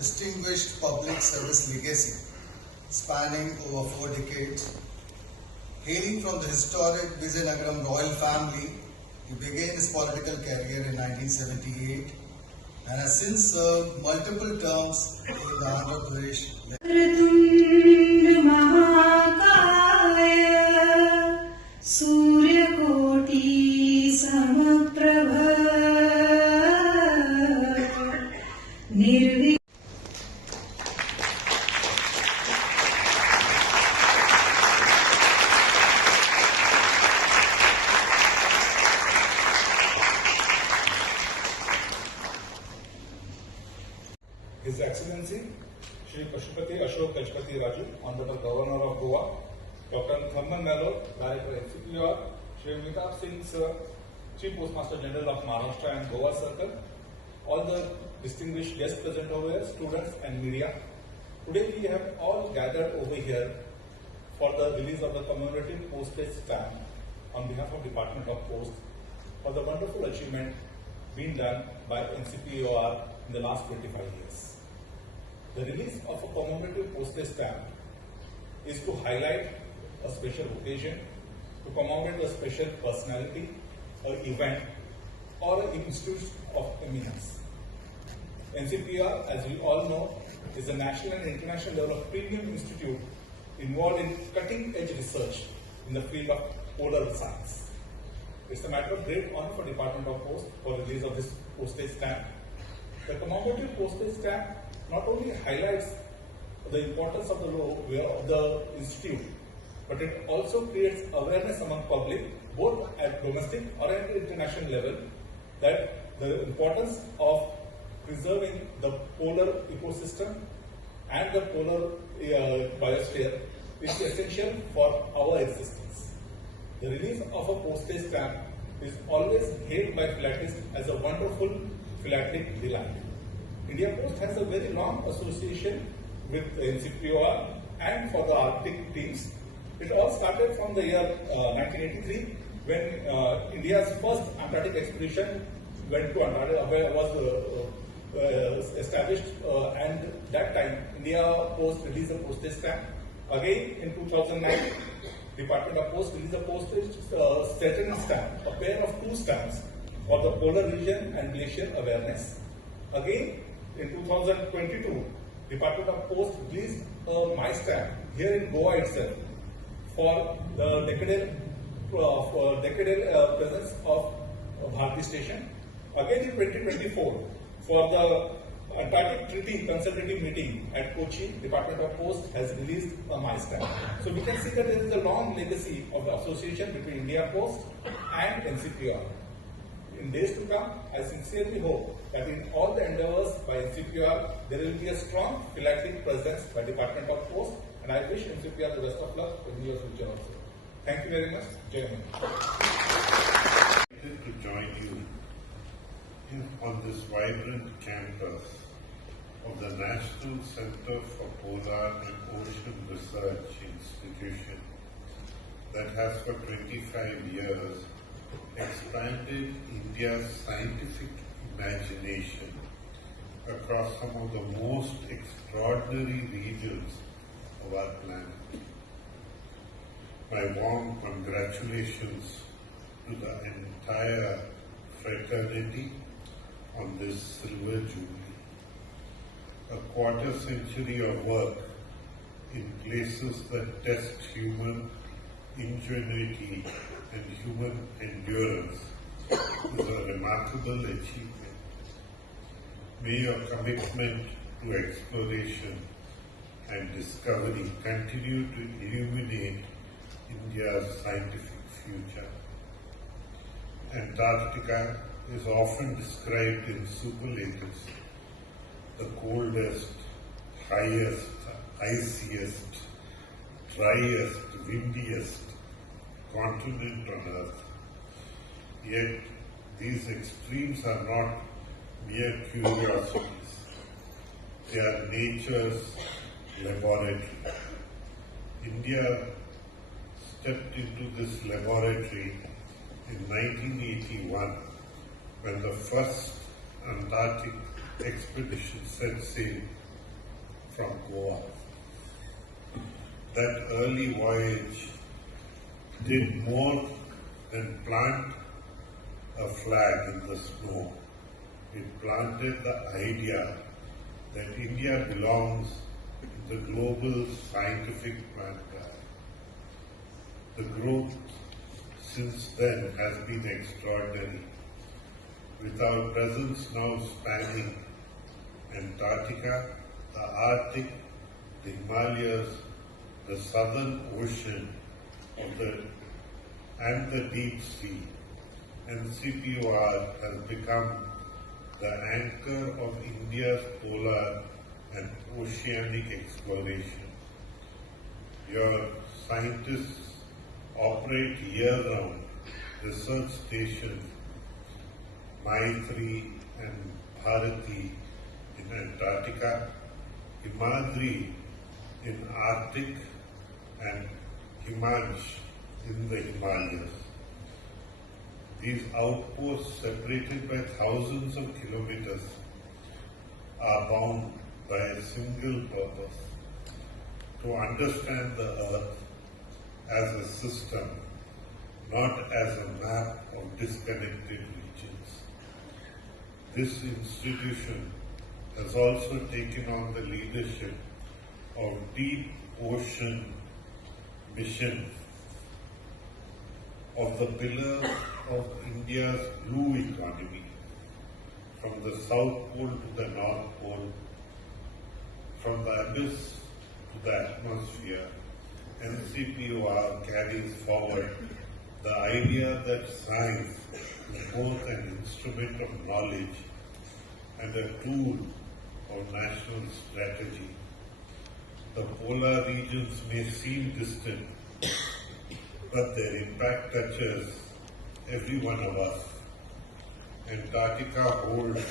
distinguished public service legacy spanning over 4 decades. Hailing from the historic Vizianagaram royal family, he began his political career in 1978 and has since served multiple terms in the Andhra Pradesh. His Excellency Shri Pashupati Ashok Gajpati Raju, Honorable Governor of Goa, Dr. Tharman Mello, Director NCPOR, Shri Amitabh Singh Sir, Chief Postmaster General of Maharashtra and Goa Circle, all the distinguished guests present over here, students and media. Today we have all gathered over here for the release of the commemorative postage stamp on behalf of Department of Post for the wonderful achievement being done by NCPOR in the last 25 years. The release of a commemorative postage stamp is to highlight a special occasion, to commemorate a special personality, or event, or an institute of eminence. NCPOR, as we all know, is a national and international level of premium institute involved in cutting-edge research in the field of polar science. It's a matter of great honor for Department of Post for the release of this postage stamp. The commemorative postage stamp not only highlights the importance of the institute, but it also creates awareness among public, both at domestic or at international level, that the importance of preserving the polar ecosystem and the polar biosphere is essential for our existence. The release of a postage stamp is always hailed by philatelists as a wonderful philatelic delight. India Post has a very long association with NCPOR and for the Arctic teams. It all started from the year 1983 when India's first Antarctic expedition went to Antarctica, where was established, and that time India Post released a postage stamp. Again in 2009, Department of Post released a postage Saturn stamp, a pair of 2 stamps for the polar region and glacier awareness. Again in 2022, Department of Post released a My Stamp here in Goa itself for the decadal presence of Bharati Station. Again in 2024, for the Antarctic Treaty Consultative Meeting at Kochi, Department of Post has released a My Stamp. So we can see that there is a long legacy of the association between India Post and NCPOR. In days to come, I sincerely hope that in all the endeavors by NCPOR, there will be a strong philatelic presence by Department of Post, and I wish NCPOR the best of luck in your future also. Thank you very much. Jai Hind. To join you on this vibrant campus of the National Center for Polar and Ocean Research Institution that has for 25 years expanded India's scientific imagination across some of the most extraordinary regions of our planet. My warm congratulations to the entire fraternity on this silver jubilee. A quarter century of work in places that test human ingenuity and human endurance is a remarkable achievement. May your commitment to exploration and discovery continue to illuminate India's scientific future. Antarctica is often described in superlatives: the coldest, highest, iciest, driest, windiest continent on Earth. Yet these extremes are not mere curiosities. They are nature's laboratory. India stepped into this laboratory in 1981 when the first Antarctic expedition set sail from Goa. That early voyage did more than plant a flag in the snow. It planted the idea that India belongs in the global scientific vanguard. The growth since then has been extraordinary, with our presence now spanning Antarctica, the Arctic, the Himalayas, the Southern Ocean and the deep sea. NCPOR has become the anchor of India's polar and oceanic exploration. Your scientists operate year-round research stations Maitri and Bharati in Antarctica, Himadri in Arctic, and Himansh in the Himalayas. These outposts, separated by thousands of kilometers, are bound by a single purpose: to understand the Earth as a system, not as a map of disconnected regions. This institution has also taken on the leadership of deep ocean mission of the pillars of India's blue economy, from the South Pole to the North Pole, from the abyss to the atmosphere. NCPOR carries forward the idea that science is both an instrument of knowledge and a tool of national strategy. The polar regions may seem distant, but their impact touches every one of us. Antarctica holds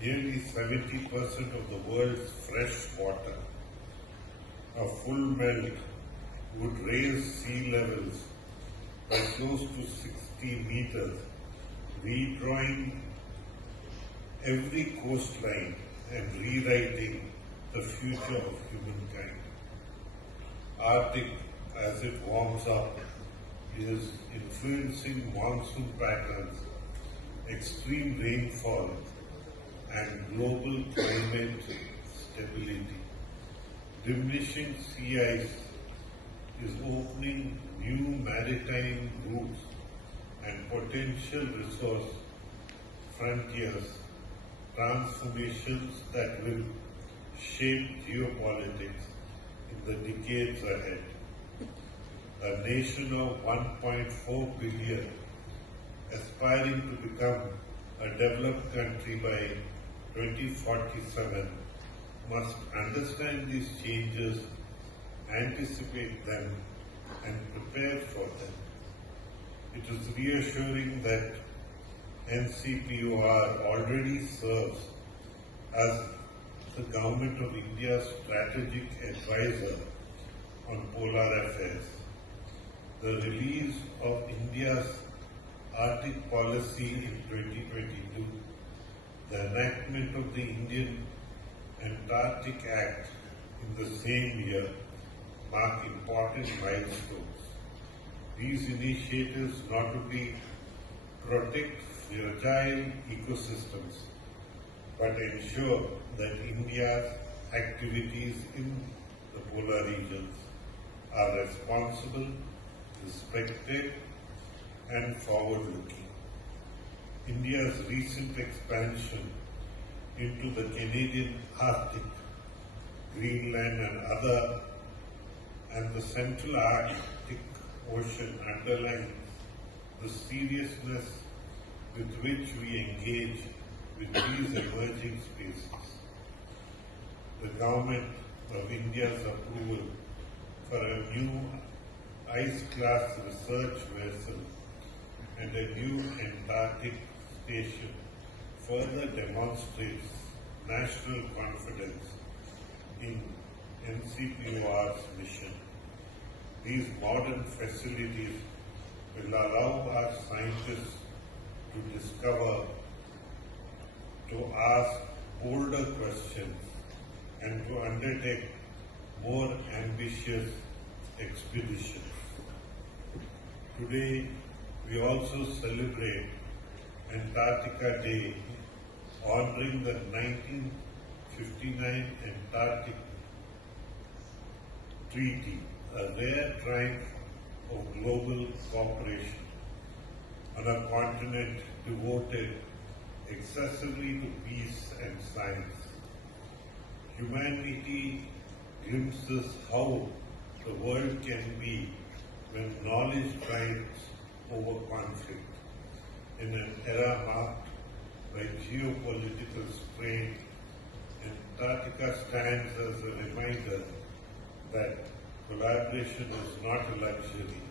nearly 70% of the world's fresh water. A full melt would raise sea levels by close to 60 meters, redrawing every coastline and rewriting the future of humankind. Arctic, as it warms up, is influencing monsoon patterns, extreme rainfall, and global climate stability. Diminishing sea ice is opening new maritime routes and potential resource frontiers, transformations that will shape geopolitics in the decades ahead. A nation of 1.4 billion, aspiring to become a developed country by 2047, must understand these changes, anticipate them, and prepare for them. It is reassuring that NCPOR already serves as the Government of India's strategic advisor on polar affairs. The release of India's Arctic policy in 2022, the enactment of the Indian Antarctic Act in the same year mark important milestones. These initiatives not only protect fragile ecosystems but ensure that India's activities in the polar regions are responsible, respected, and forward-looking. India's recent expansion into the Canadian Arctic, Greenland and the Central Arctic Ocean underlines the seriousness with which we engage with these emerging spaces. The Government of India's approval for a new ice-class research vessel and a new Antarctic station further demonstrates national confidence in NCPOR's mission. These modern facilities will allow our scientists to discover, to ask bolder questions, and to undertake more ambitious expeditions. Today, we also celebrate Antarctica Day, honoring the 1959 Antarctic Treaty, a rare triumph of global cooperation on a continent devoted excessively to peace and science. Humanity glimpses how the world can be when knowledge triumphs over conflict. In an era marked by geopolitical strain, Antarctica stands as a reminder that collaboration is not a luxury.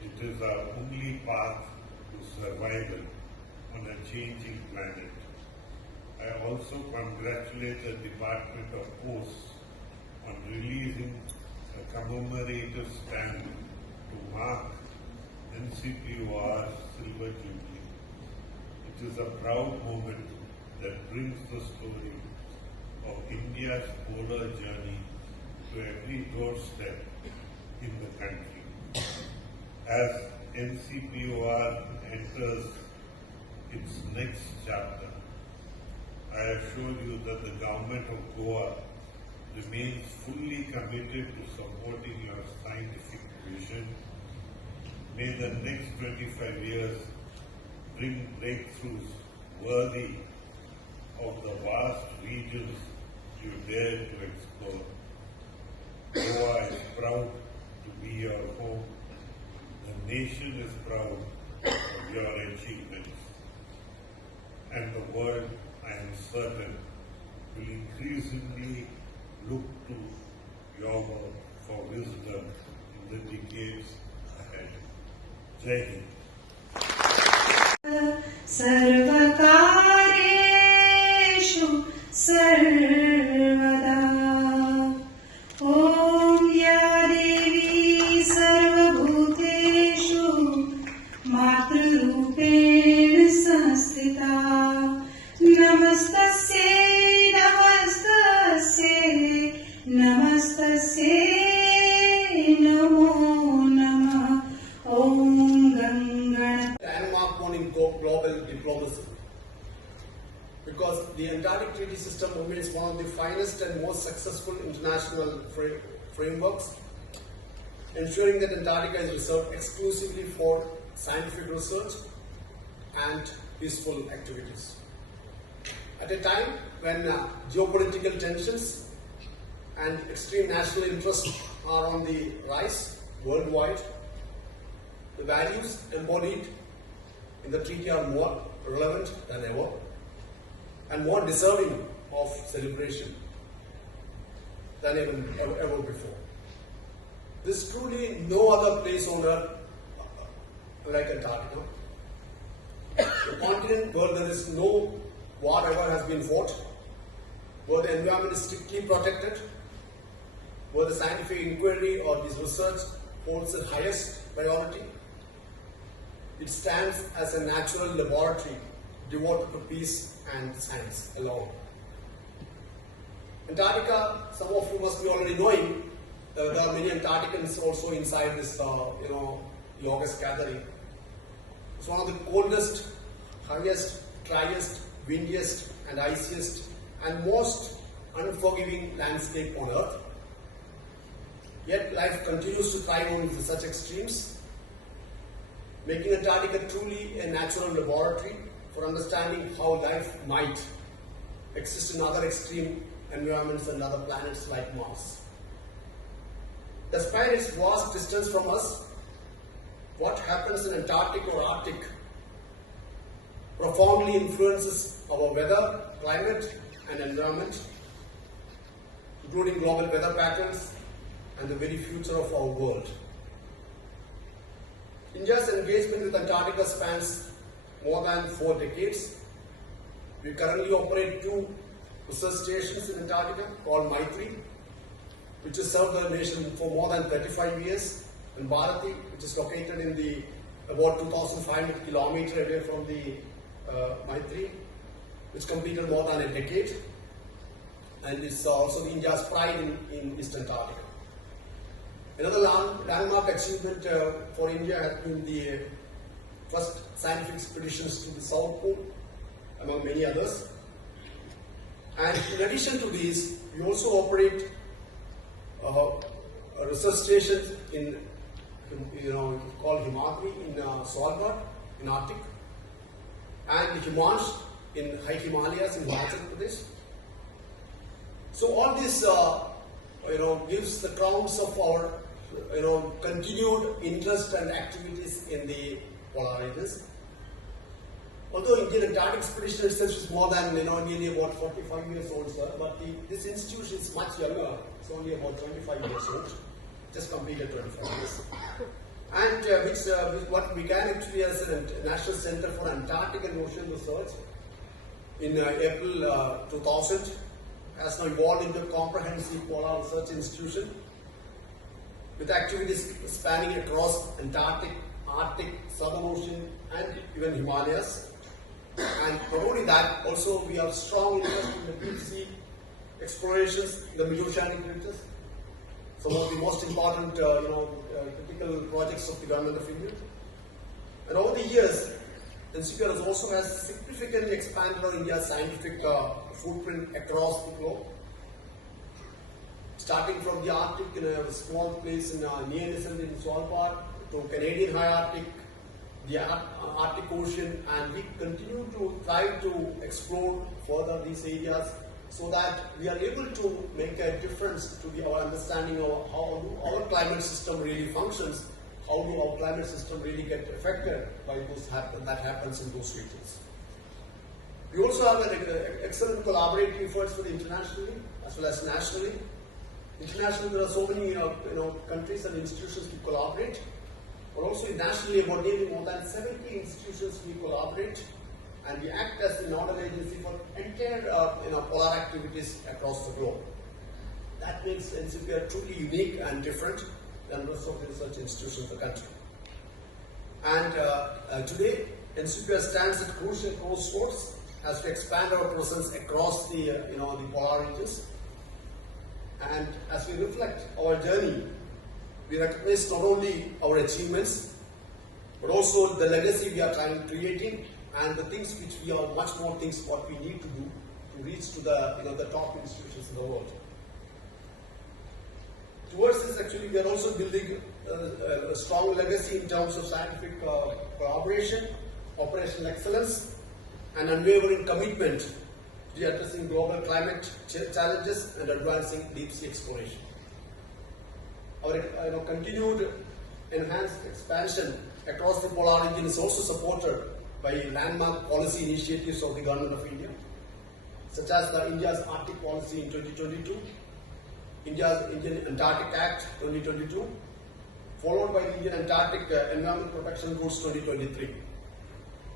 It is our only path to survival on a changing planet. I also congratulate the Department of Posts on releasing a commemorative stamp to mark NCPOR Silver Jubilee. It is a proud moment that brings the story of India's polar journey to every doorstep in the country. As NCPOR enters its next chapter, I assure you that the government of Goa remains fully committed to supporting your scientific vision. May the next 25 years bring breakthroughs worthy of the vast regions you dare to explore. Goa is proud to be your home. The nation is proud of your achievements. And the world, I am certain, will increasingly look to your work for wisdom in the decades ahead. Jai Hind. सर्वकार्येषु सर्वदा ॐ या देवी सर्वभूतेषु मातृरूपेण संस्थिता नमस्तस्यै नमस्तस्यै नमस्तस्यै नमो नमः ॐ गङ्गण landmark one in global diplomacy, because the Antarctic Treaty System remains one of the finest and most successful international frameworks, ensuring that Antarctica is reserved exclusively for scientific research and peaceful activities. At a time when geopolitical tensions and extreme national interests are on the rise worldwide, the values embodied in the treaty are more relevant than ever and more deserving of celebration than ever before. There is truly no other place on earth like Antarctica. A continent where there is no war ever has been fought, where the environment is strictly protected, where the scientific inquiry or this research holds the highest priority. It stands as a natural laboratory devoted to peace and science alone. Antarctica, some of you must be already knowing, there are many Antarcticans also inside this, the August gathering. It's one of the coldest, highest, driest, windiest and iciest and most unforgiving landscape on earth. Yet life continues to thrive on such extremes, making Antarctica truly a natural laboratory for understanding how life might exist in other extreme environments and other planets like Mars. Despite its vast distance from us, what happens in Antarctic or Arctic profoundly influences our weather, climate and environment, including global weather patterns and the very future of our world. India's engagement with Antarctica spans more than 4 decades. We currently operate 2 research stations in Antarctica called Maitri, which has served the nation for more than 35 years, and Bharati, which is located in the about 2,500 kilometers away from the Maitri, which completed more than a decade. and it's also India's pride in East Antarctica. Another landmark achievement for India has been the first scientific expeditions to the South Pole, among many others. And in addition to these, we also operate a research station in, called Himadri in Svalbard, in Arctic, and Himansh in High Himalayas in Himachal Pradesh. So all this, gives the grounds of our, continued interest and activities in the polar regions. Although Indian Antarctic Expedition itself is more than, nearly about 45 years old, sir, but this institution is much younger. It's only about 25 years old, just completed 25 years. And what began actually as a National Center for Antarctic and Ocean Research in April 2000, has now evolved into a comprehensive polar research institution with activities spanning across Antarctic, Arctic, Southern Ocean, and even Himalayas. And not only that, also we have strong interest in the deep sea explorations, the mid-oceanic regions, some of the most important, critical projects of the Government of India. And over the years, NCPOR also has significantly expanded on India's scientific footprint across the globe. Starting from the Arctic in a small place in near December in Svalbard, to Canadian High Arctic, the Arctic Ocean, and we continue to try to explore further these areas so that we are able to make a difference to our understanding of how our climate system really functions, how do our climate system really get affected by that happens in those regions. We also have excellent collaborative efforts for the internationally as well as nationally. Internationally, there are so many countries and institutions we collaborate, but also nationally, about nearly more than 70 institutions we collaborate, and we act as a nodal agency for entire polar activities across the globe. That makes NCPOR truly unique and different than the rest of the research institutions in the country. And today, NCPOR stands at crucial crossroads as we expand our presence across the the polar regions. And as we reflect our journey, we recognize not only our achievements, but also the legacy we are creating, and the things which we are much more things what we need to do to reach to the the top institutions in the world. Towards this, actually, we are also building a strong legacy in terms of scientific collaboration, operational excellence, and unwavering commitment to addressing global climate challenges and advancing deep sea exploration. Our continued enhanced expansion across the polar region is also supported by landmark policy initiatives of the Government of India, such as the India's Arctic Policy in 2022, Indian Antarctic Act 2022, followed by the Indian Antarctic Environment Protection Rules 2023.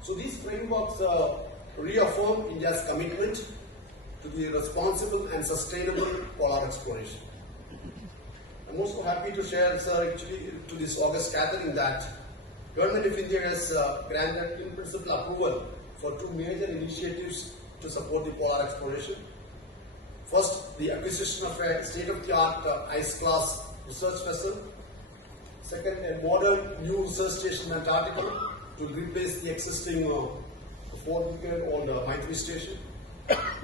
So these frameworks reaffirm India's commitment to the responsible and sustainable polar exploration. I'm also happy to share, sir, actually to this August gathering that Government of India has granted in principle approval for two major initiatives to support the polar exploration. First, the acquisition of a state-of-the-art ice-class research vessel. Second, a modern new research station in Antarctica to replace the existing 4-decade-old Maitri station.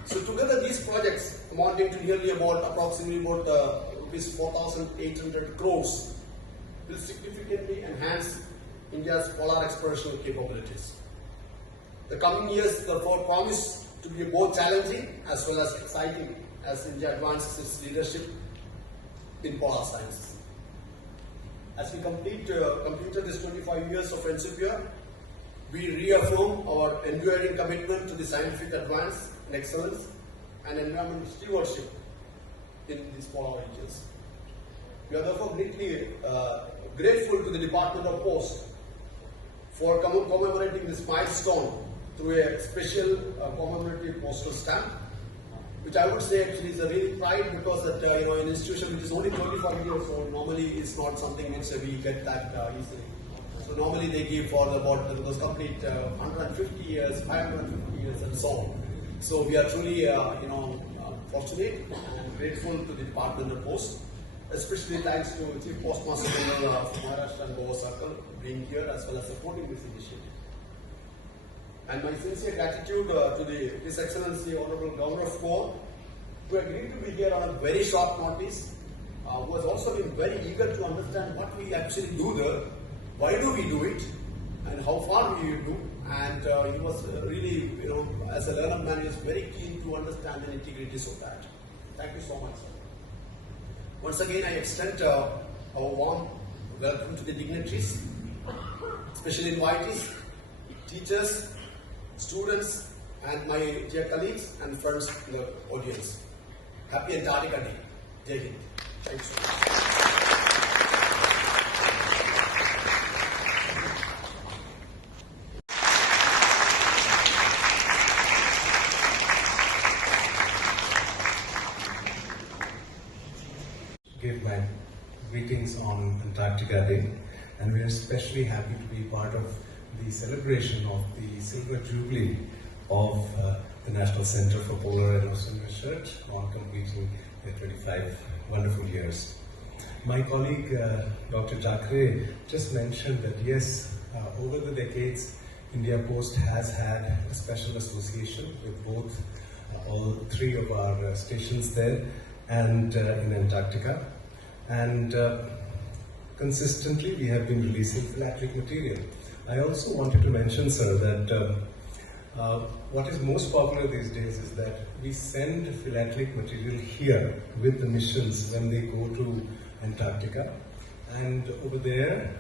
So together these projects amounting to nearly approximately rupees 4,800 crores will significantly enhance India's polar exploration capabilities. The coming years therefore promise to be both challenging as well as exciting as India advances its leadership in polar sciences. As we completed this 25 years of NCPOR, we reaffirm our enduring commitment to the scientific advance and excellence and environmental stewardship in these polar regions. We are therefore greatly grateful to the Department of Post for commemorating this milestone through a special commemorative postal stamp, which I would say actually is a really pride because that an institution which is only 25 years old normally is not something which we get that easily. So normally they give for those complete 150 years, 550 years, and so on. So we are truly fortunate and grateful to the department of post, especially thanks to Chief Postmaster General of Maharashtra and Goa Circle being here as well as supporting this initiative. And my sincere gratitude to His Excellency Honorable Governor of Goa, who agreed to be here on a very short notice, who has also been very eager to understand what we actually do there, why do we do it, and how far we do. And he was really, as a learned man, he was very keen to understand the nitty-gritties of that. Thank you so much, sir. Once again, I extend our warm welcome to the dignitaries, special invitees, teachers, students, and my dear colleagues and friends in the audience. Happy Antarctica Day. Jai Hind. Thank you so much. Give my greetings on Antarctica Day, and we are especially happy to be part of the celebration of the Silver Jubilee of the National Center for Polar and Ocean Research on completing their 25 wonderful years. My colleague Dr. Jakre just mentioned that yes, over the decades, India Post has had a special association with both all three of our stations there and in Antarctica, and consistently we have been releasing philatelic material. I also wanted to mention, sir, that what is most popular these days is that we send philatelic material here with the missions when they go to Antarctica, and over there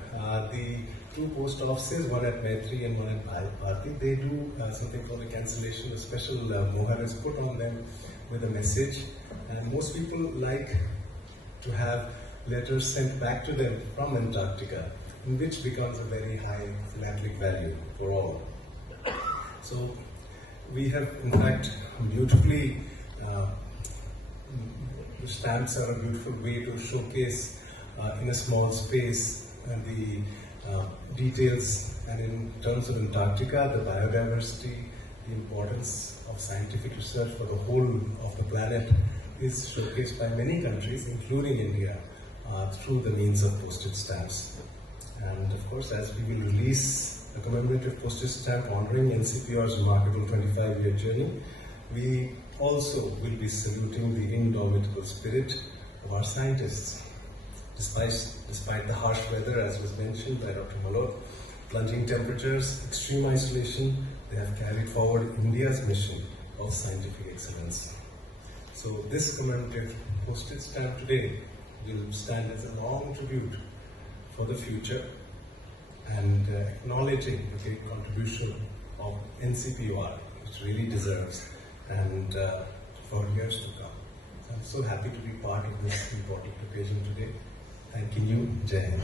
the two post offices, one at Maitri and one at Bharti, they do something called a cancellation. A special mohar is put on them with a message, and most people like to have letters sent back to them from Antarctica, which becomes a very high philatelic value for all. So we have in fact beautifully, the stamps are a beautiful way to showcase in a small space the details, and in terms of Antarctica, the biodiversity, the importance of scientific research for the whole of the planet is showcased by many countries, including India, through the means of postage stamps. And of course, as we will release a commemorative postage stamp honoring NCPOR's remarkable 25-year journey, we also will be saluting the indomitable spirit of our scientists. Despite the harsh weather, as was mentioned by Dr. Malot, plunging temperatures, extreme isolation, they have carried forward India's mission of scientific excellence. So this commemorative postage stamp today will stand as a long tribute for the future and acknowledging the great contribution of NCPOR, which really deserves, and for years to come. So I'm so happy to be part of this important occasion today. Thanking you. Jai Hind.